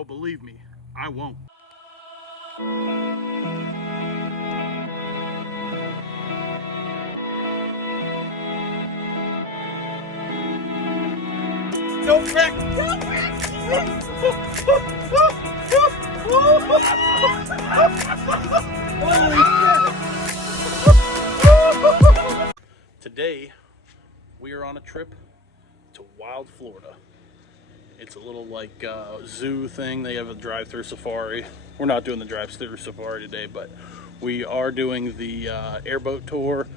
Oh, believe me, I won't. Don't wreck! Don't wreck! Today, we are on a trip to Wild Florida. It's a little like zoo thing. They have a drive-through safari. We're not doing the drive-through safari today, but we are doing the airboat tour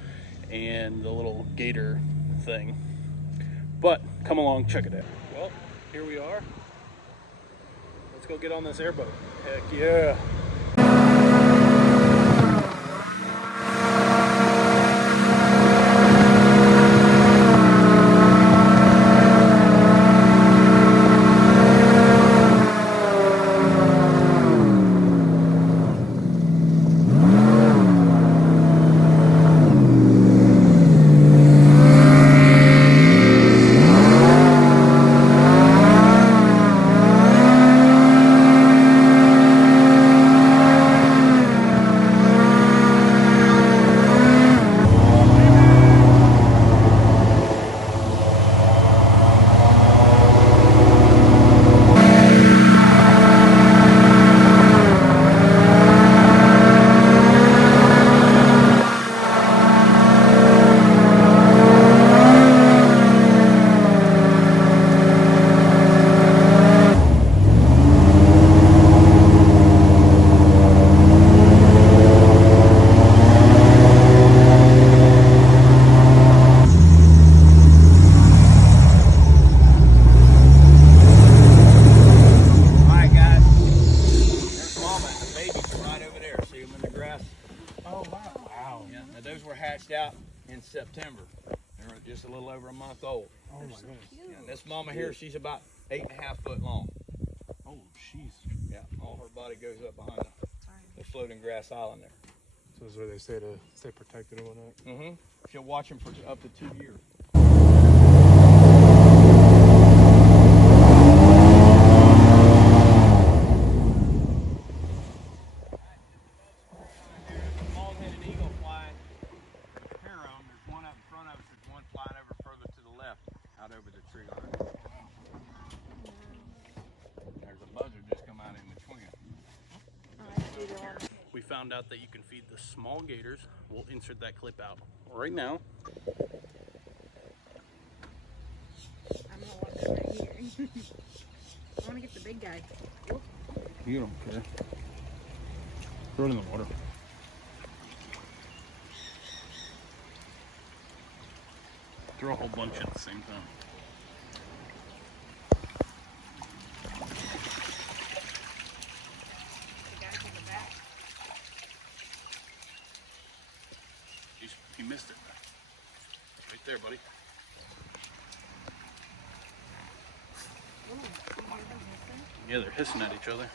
and the little gator thing. But come along, check it out. Well, here we are. Let's go get on this airboat. Heck yeah. Out in September. They're just a little over a month old. Oh my goodness. Yeah, this mama here, she's about 8.5 foot long. Oh, jeez. Yeah, all her body goes up behind the floating grass island there. So this is where they say to stay protected and whatnot? Mm-hmm. She'll watch them for up to 2 years. Over the tree line. There's a buzzard just come out in between. We found out that you can feed the small gators. We'll insert that clip out right now. I'm gonna walk over here. I want to get the big guy. You don't care. Throw it in the water. Throw a whole bunch at the same time. He missed it. Right there, buddy. Yeah, they're hissing at each other.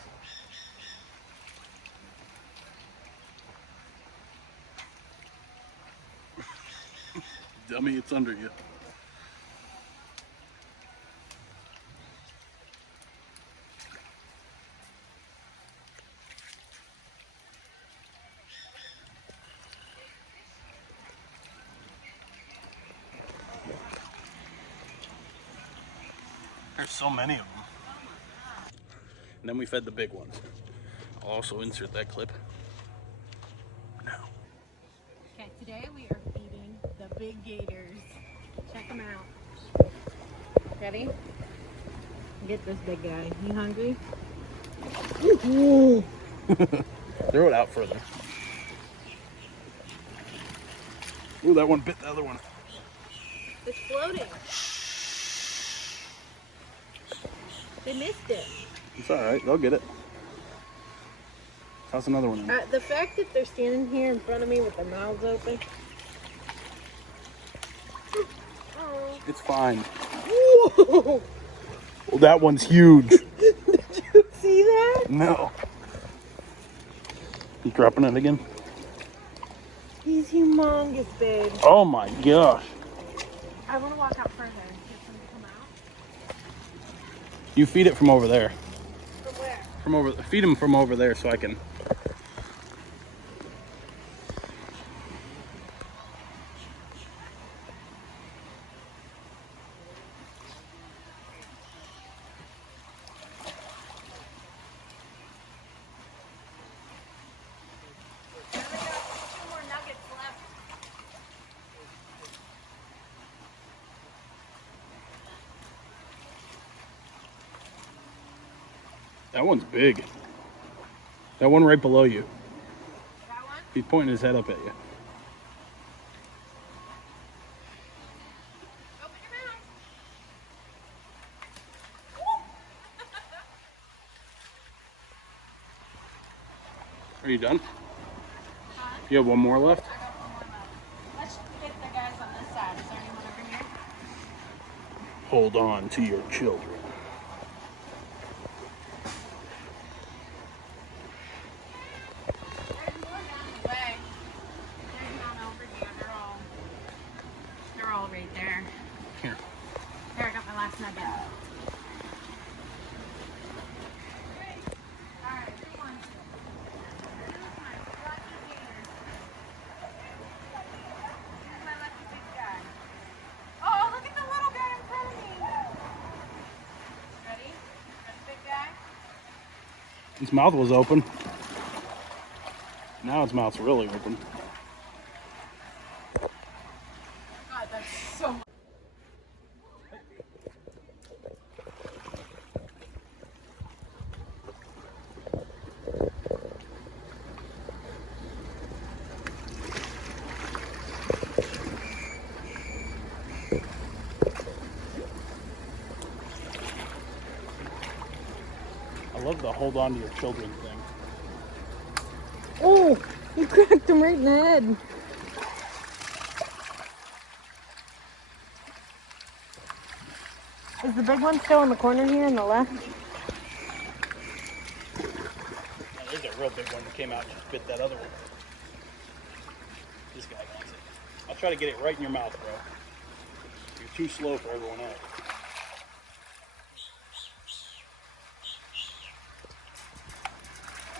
Dummy, it's under you. There's so many of them. And then we fed the big ones. I'll also insert that clip now. Okay, today we are feeding the big gators. Check them out. Ready? Get this big guy. You hungry? Throw it out further. Ooh, that one bit the other one. It's floating. They missed it. It's alright, they'll get it. Toss another one in. The fact that they're standing here in front of me with their mouths open. Oh. It's fine. Whoa. Well, that one's huge. Did you see that? No. You dropping it again? He's humongous, babe. Oh my gosh. I want to walk out further and get them to come out. You feed it from over there. From where? from over. Feed them from over there so I can. That one's big. That one right below you. That one? He's pointing his head up at you. Open your mouth. Are you done? Huh? You have one more left? I got one more left. Let's get the guys on this side. Is there anyone over here? Hold on to your children. There's more down the way. There's none over here. They're all right there. Here. There, I got my last nugget. Alright, who wants it? Who's my lucky gator? Who's my lucky big guy? Oh, look at the little guy in front of me. Ready? That's big guy. His mouth was open. Now his mouth's really open. God, that's so much. I love the hold on to your children thing. Oh, you cracked him right in the head. Is the big one still in the corner here on the left? Yeah, there's a real big one that came out and just bit that other one. This guy wants it. I'll try to get it right in your mouth, bro. You're too slow for everyone else.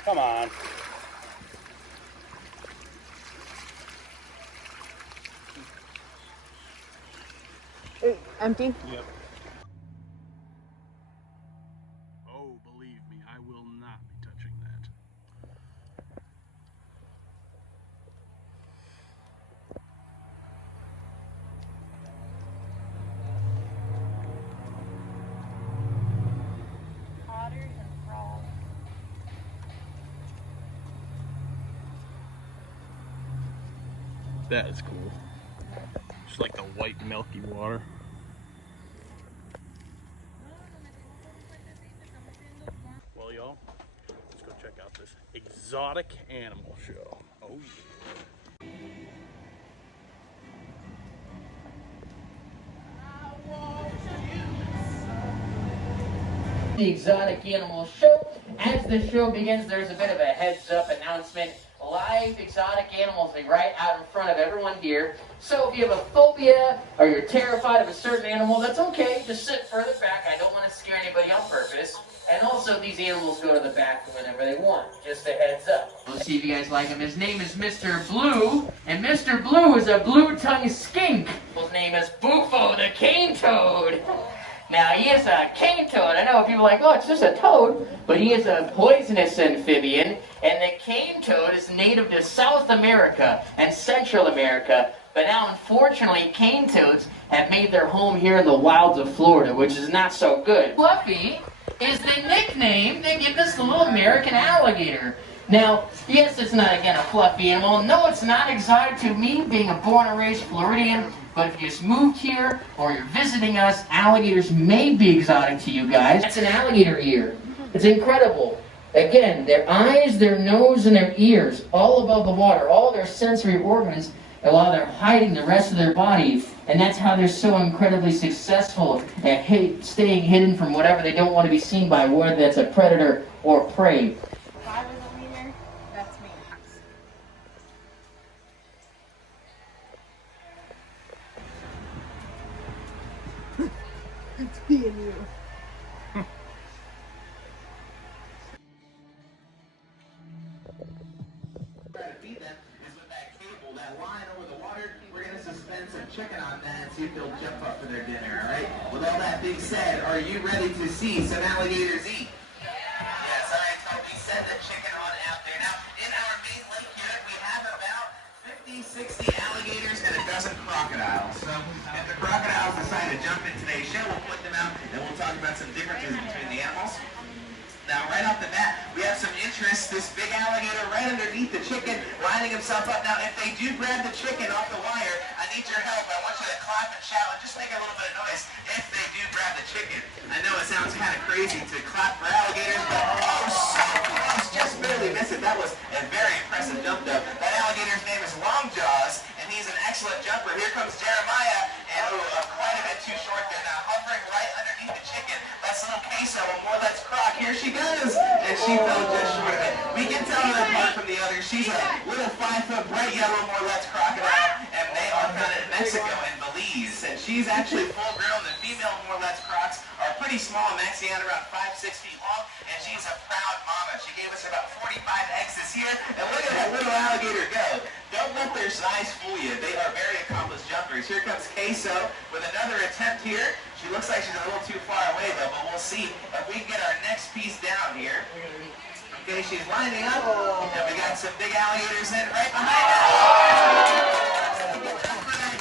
Come on. Empty? Yep. Oh, believe me, I will not be touching that. Otters and frogs. That is cool. Just like the white milky water. Well, y'all, let's go check out this exotic animal show. Oh, yeah. The Exotic Animal Show. As the show begins, there's a bit of a heads-up announcement. Live exotic animals are right out in front of everyone here. So if you have a phobia or you're terrified of a certain animal, that's okay. Just sit further back. I don't want to scare anybody on purpose. And also, these animals go to the back whenever they want. Just a heads up. Let's see if you guys like him. His name is Mr. Blue, and Mr. Blue is a blue-tongued skink. His name is Bufo the cane toad. Now, he is a cane toad. I know people are like, oh, it's just a toad. But he is a poisonous amphibian, and the cane toad is native to South America and Central America. But now, unfortunately, cane toads have made their home here in the wilds of Florida, which is not so good. Fluffy is the nickname they give this little American alligator. Now, yes, it's not, again, a fluffy animal. No, it's not exotic to me, being a born and raised Floridian. But if you just moved here or you're visiting us, alligators may be exotic to you guys. That's an alligator ear. It's incredible. Again, their eyes, their nose, and their ears, all above the water, all their sensory organs, while they're hiding the rest of their body. And that's how they're so incredibly successful at staying hidden from whatever they don't want to be seen by, whether that's a predator or prey. If I was a leader, that's me. It's being you. up for their dinner, all right? With all that being said, are you ready to see some alligators eat? Yes, all right, so we send the chicken on out there. Now, in our main lake here, we have about 50, 60 alligators and a dozen crocodiles. So if the crocodiles decide to jump in today's show, we'll put them out and we'll talk about some differences between the animals. Now, right off the bat, we have some interest. This big alligator right underneath the chicken, lining himself up. Now, if they do grab the chicken off the wire, I need your help. I want you to clap and shout and just make a little bit of noise if they do grab the chicken. I know it sounds kind of crazy to clap for alligators, but oh, so close. Just barely missed it. That was a very impressive jump, though. That alligator's name is Long Jaws, and he's an excellent jumper. Here comes Jeremiah, and quite a bit too short there. Now, hovering right underneath the chicken, that's little Queso, and more Let's Croc. Here she goes, and she fell just short of it. We can tell her apart from the others. She's a little 5-foot bright yellow more Let's Crocodile, and they are found in Mexico and Belize. And she's actually full grown. The female more Let's Crocs are pretty small, maxing out around 5-6 feet long, and she's a proud mama. She gave us about 45 eggs this year, and look at that little alligator go. Don't let their size fool you. They are very accomplished jumpers. Here comes Queso with another attempt here. She looks like she's a little too far away, though, but we'll see if we can get our next piece down here. Okay, she's lining up, and we got some big alligators in right behind her.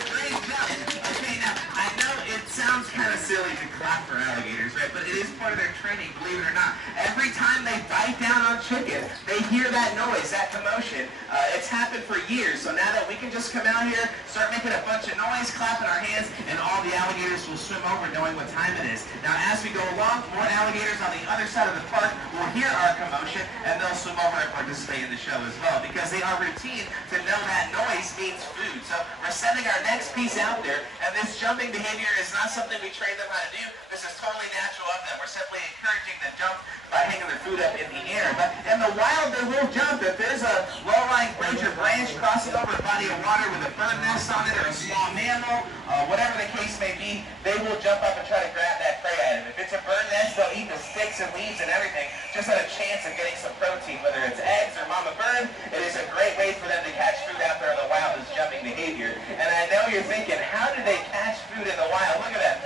Great jump. Okay, now, I know it sounds kind of silly to clap for alligators, right? But it is part of their training, believe it or not. Every time they bite down on chicken, they hear that noise, that commotion. It's happened for years, so now that we can just come out here, start making a bunch of noise, clapping our hands, and all the alligators will swim over knowing what time it is. Now, as we go along, more alligators on the other side of the park will hear our commotion, and they'll swim over and participate in the show as well, because they are routine to know that noise means food. So we're sending our next piece out there, and this jumping behavior is not something we train them how to do. This is totally natural of them. We're simply encouraging them to jump by hanging their food up in the air. But in the wild, they will jump. If there's a low-lying bridge or branch crossing over a body of water with a bird nest on it or a small mammal, whatever the case may be, they will jump up and try to grab that prey item. If it's a bird nest, they'll eat the sticks and leaves and everything, just at a chance of getting some protein, whether it's eggs or mama bird. It is a great way for them to catch food out there in the wild, is jumping behavior. And I know you're thinking, how do they catch food in the wild? Look at that.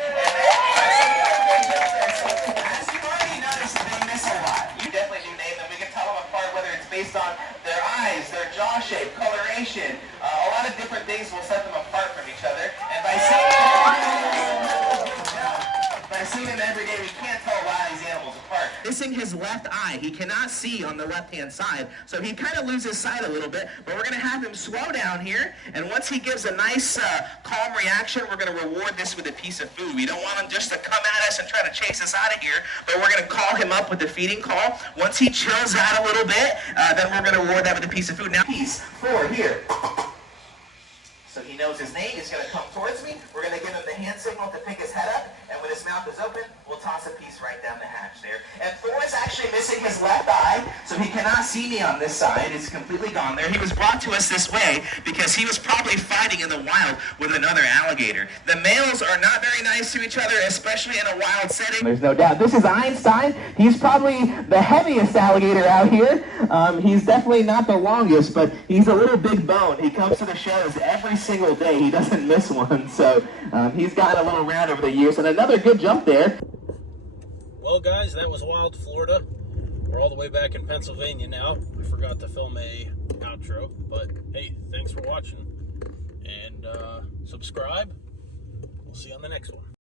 And as you've already noticed, they miss a lot. You definitely do name them. We can tell them apart, whether it's based on their eyes, their jaw shape, coloration. A lot of different things will set them apart from each other. And by seeing them every day, we can't tell a lot of these animals apart. Missing his left eye. He cannot see on the left-hand side, so he kind of loses sight a little bit, but we're going to have him slow down here, and once he gives a nice, calm reaction, we're going to reward this with a piece of food. We don't want him just to come at us and try to chase us out of here, but we're going to call him up with the feeding call. Once he chills out a little bit, then we're going to reward that with a piece of food. Now, piece 4 here. So he knows his name. He's going to come towards me. We're going to give him the hand signal to pick his head up. And when his mouth is open, we'll toss a piece right down the hatch there. And Thor is actually missing his left eye, so he cannot see me on this side. It's completely gone there. He was brought to us this way because he was probably fighting in the wild with another alligator. The males are not very nice to each other, especially in a wild setting. There's no doubt. This is Einstein. He's probably the heaviest alligator out here. He's definitely not the longest, but he's a little big bone. He comes to the shows every single day. He doesn't miss one, so he's gotten a little round over the years, and another good jump there. Well, guys, that was Wild Florida. We're all the way back in Pennsylvania now. I forgot to film a outro, but hey, thanks for watching, and subscribe. We'll see you on the next one.